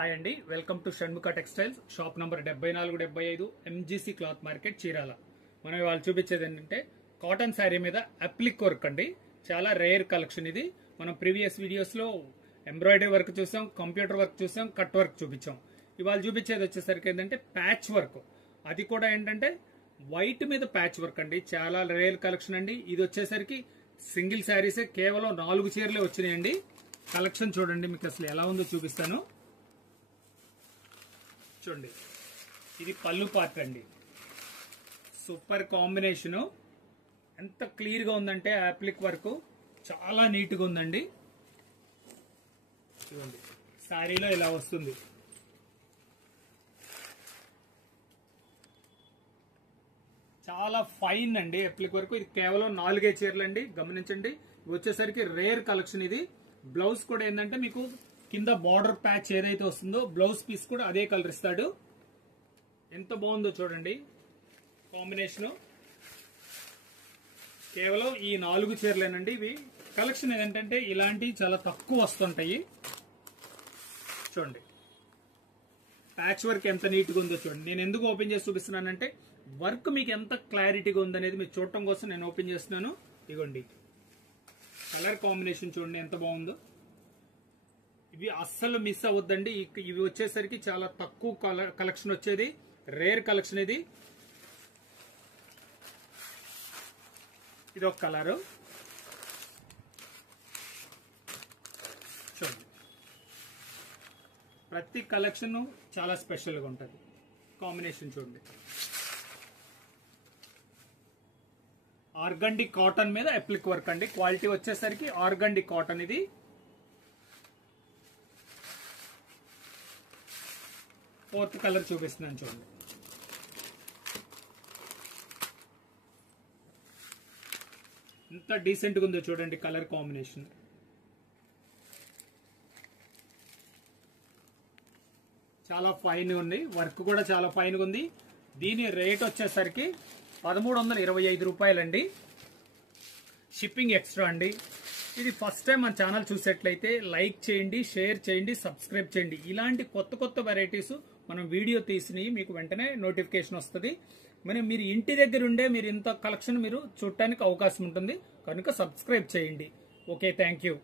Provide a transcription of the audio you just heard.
Hi అండి, welcome to Shanmukha textiles. Shop number 7475 MGC cloth market Chirala. మనం ఇవాళ చూపించేది ఏంటంటే కాటన్ శారీ మీద అప్లిక్ వర్క్ అండి. చాలా రేర్ కలెక్షన్ ఇది. మనం ప్రీవియస్ వీడియోస్ లో ఎంబ్రాయిడరీ వర్క్ చూసాం, కంప్యూటర్ వర్క్ చూసాం, కట్ వర్క్ చూపించాం. ఇవాళ చూపించేది వచ్చేసరికి ఏంటంటే ప్యాచ్ వర్క్. అది కూడా ఏంటంటే వైట్ మీద ప్యాచ్ వర్క్ అండి. చాలా రేర్ కలెక్షన్ అండి. ఇది వచ్చేసరికి సింగిల్ శారీసే, కేవలం 4 చీరలే వచ్చినాయండి. కలెక్షన్ చూడండి, మీకు అసలు ఎలా ఉందో చూపిస్తాను. చూడండి, ఇది పళ్ళు పార్ట్ అండి. Super combination. ఎంత క్లియర్ గా ఉందంటే అప్లిక్ వర్క్ చాలా నీట్ గా ఉందండి. చూడండి, శారీలో ఇలా వస్తుంది. చాలా ఫైన్ అండి అప్లిక్ వర్క్. ఇది కేవలం 4 చీరలు అండి. గమనించండి, ఇవి వచ్చేసరికి రేర్ కలెక్షన్. ఇది బ్లౌజ్ కూడా ఏంటంటే మీకు కింద బార్డర్ ప్యాచ్ ఏదైతే వస్తుందో బ్లౌజ్ పీస్ కూడా అదే కలర్ ఇస్తాడు. ఎంత బాగుందో చూడండి కాంబినేషన్. కేవలం ఈ 4 చీరలేనండి. ఇవి కలెక్షన్ ఏంటంటే ఇలాంటివి చాలా తక్కువ వస్తుంటాయి. చూడండి, ప్యాచ్ వర్క్ ఎంత నీట్ గా ఉందో చూడండి. నేను ఎందుకు ఓపెన్ చేసి చూపిస్తున్నానంటే వర్క్ మీకు ఎంత క్లారిటీగా ఉందనేది మీరు చూడటం కోసం నేను ఓపెన్ చేస్తున్నాను. ఇదిగోండి, కలర్ కాంబినేషన్ చూడండి ఎంత బాగుందో. ఇవి అస్సలు మిస్ అవ్వద్దండి. ఇవి వచ్చేసరికి చాలా తక్కువ కలెక్షన్ వచ్చేది, రేర్ కలెక్షన్ ఇది. ఇది ఒక కలరు చూడండి. ప్రతి కలెక్షన్ చాలా స్పెషల్గా ఉంటుంది. కాంబినేషన్ చూడండి. ఆర్గండి కాటన్ మీద అప్లిక్ వర్క్ అండి. క్వాలిటీ వచ్చేసరికి ఆర్గండి కాటన్. ఇది ఫోర్త్ కలర్ చూపిస్తున్నాను చూడండి. ఎంత డీసెంట్ గా ఉందో చూడండి కలర్ కాంబినేషన్. చాలా ఫైన్ ఉంది, వర్క్ కూడా చాలా ఫైన్ గా ఉంది. దీని రేట్ వచ్చేసరికి 1325 రూపాయలండి. షిప్పింగ్ ఎక్స్ట్రా అండి. ఇది ఫస్ట్ టైం మన ఛానల్ చూసేట్లయితే లైక్ చేయండి, షేర్ చేయండి, సబ్స్క్రైబ్ చేయండి. ఇలాంటి కొత్త కొత్త వెరైటీస్ మనం వీడియో తీసినవి మీకు వెంటనే నోటిఫికేషన్ వస్తుంది. మరి మీరు ఇంటి దగ్గర ఉండే మీరు ఇంత కలెక్షన్ మీరు చూడటానికి అవకాశం ఉంటుంది కనుక సబ్స్క్రైబ్ చేయండి. Okay, thank you.